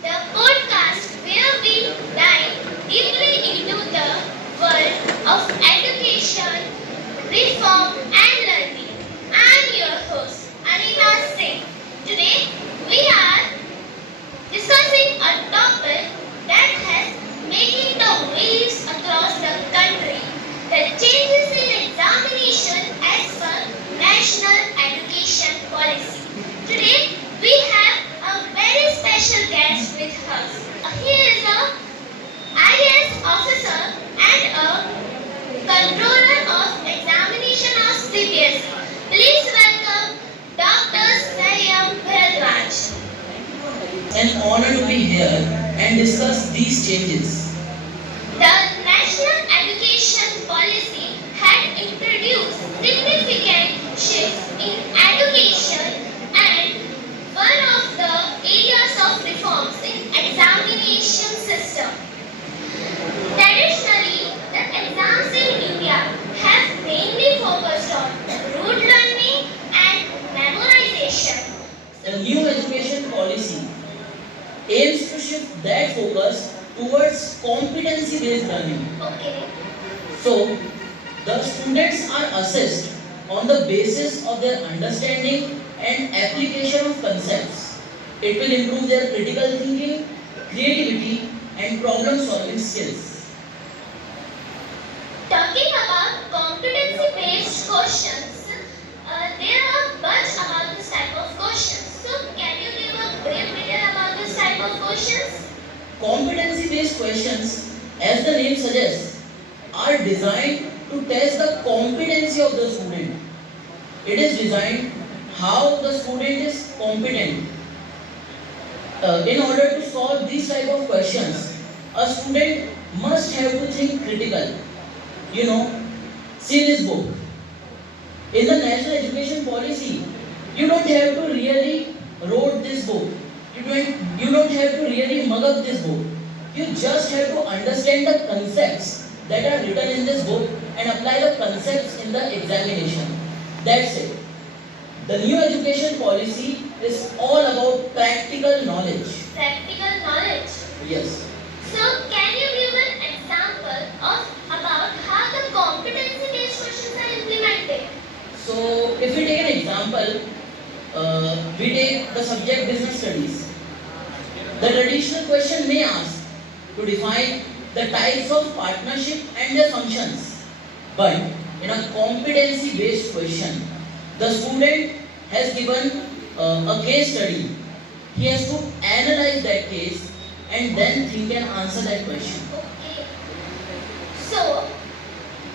the podcast where we dive deeply into the world of education, reform, and learning. I'm your host, Anita Singh. Today, we are discussing a topic that has making the waves across the country. The changes in examination as per National Education Policy. Today, we have a very special guest with us. He is a IAS officer and a controller of examination of CBSE. Please welcome Dr. Sayyam Bharadwaj. An honor to be here and discuss these changes. The National Education Policy had introduced significant shifts in education and one of the areas of reforms in examination system. Traditionally, the exams in India have mainly focused on rote learning and memorization. The new education policy aims to shift that focus towards competency-based learning. Okay. So, the students are assessed on the basis of their understanding and application of concepts. It will improve their critical thinking, creativity, and problem-solving skills. Talking about competency-based questions, there are much about this type of questions. So, can you give a brief detail about this type of questions? Competency-based questions, as the name suggests, are designed to test the competency of the student. It is designed how the student is competent. In order to solve these type of questions, a student must have to think critical. See this book. In the National Education Policy, you don't have to really wrote this book. You don't have to really mug up this book. You just have to understand the concepts that are written in this book and apply the concepts in the examination. That's it. The new education policy is all about practical knowledge. Practical knowledge. Yes. So, can you give an example of about how the competency-based questions are implemented? So, if we take an example, we take the subject business studies. The traditional question may ask to define the types of partnership and their functions. But in a competency-based question, the student has given a case study. He has to analyze that case and then think and answer that question. Okay. So,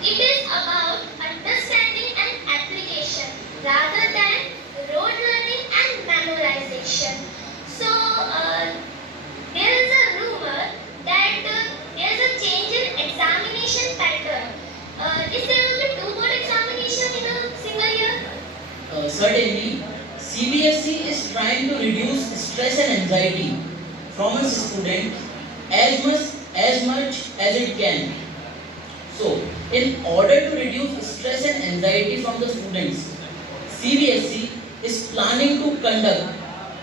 it is about understanding and application rather than rote learning and memorization. So, there is a rumor that there is a change in examination pattern. Is there will be two board examination in a single year? Certainly, CBSE is trying to reduce stress and anxiety from its student as much as it can. So, in order to reduce stress and anxiety from the students, CBSE is planning to conduct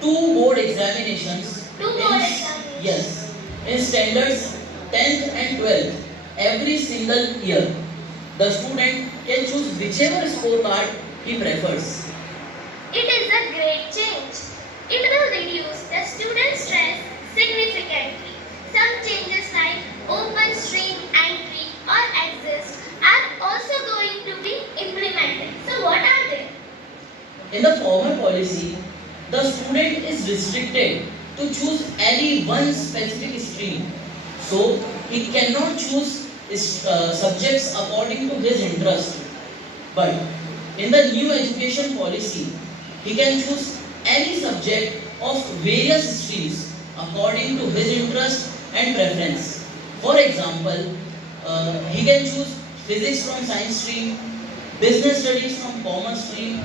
two board examinations. Two board examinations. Yes, in standards 10th and 12th every single year. The student can choose whichever scorecard he prefers. It is a great change. It will reduce the student stress significantly. Some changes like open stream entry or exist are also going to be implemented. So what are they? In the former policy, the student is restricted to choose any one specific stream. So, he cannot choose subjects according to his interest. But in the new education policy, he can choose any subject of various streams according to his interest and preference. For example, he can choose physics from science stream, business studies from commerce stream,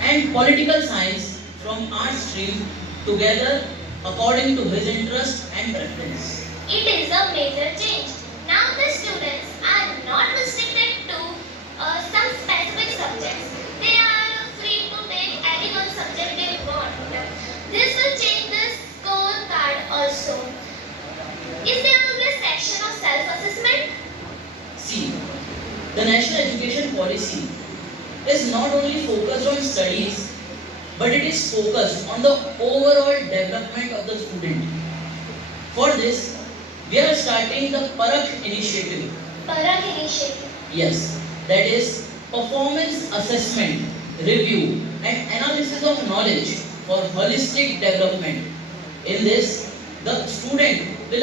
and political science from art stream together according to his interest and preference. It is a major change. Now the students are not restricted to some specific subjects. They are free to take any one subject they want. This will change the scorecard also. The national education policy is not only focused on studies, but it is focused on the overall development of the student. For this, we are starting the Parakh initiative. Parak initiative. Yes, that is performance assessment, review, and analysis of knowledge for holistic development. In this, the student will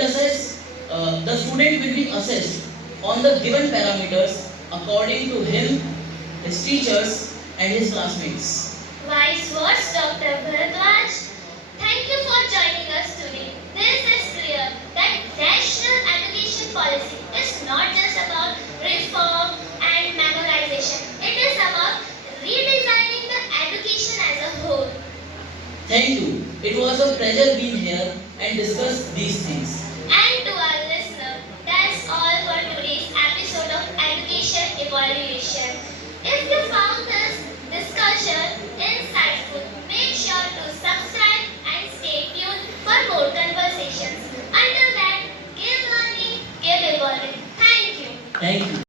be assessed on the given parameters according to him, his teachers, and his classmates. Wise words, Dr. Bharadwaj. Thank you for joining us today. This is clear that national education policy is not just about reform and memorization. It is about redesigning the education as a whole. Thank you. It was a pleasure being here and discuss these things. And to our listener, that's all for today's episode of Education Evaluation. If you found this discussion insightful, make sure to subscribe and stay tuned for more conversations. Until then, keep learning, keep evolving. Thank you. Thank you.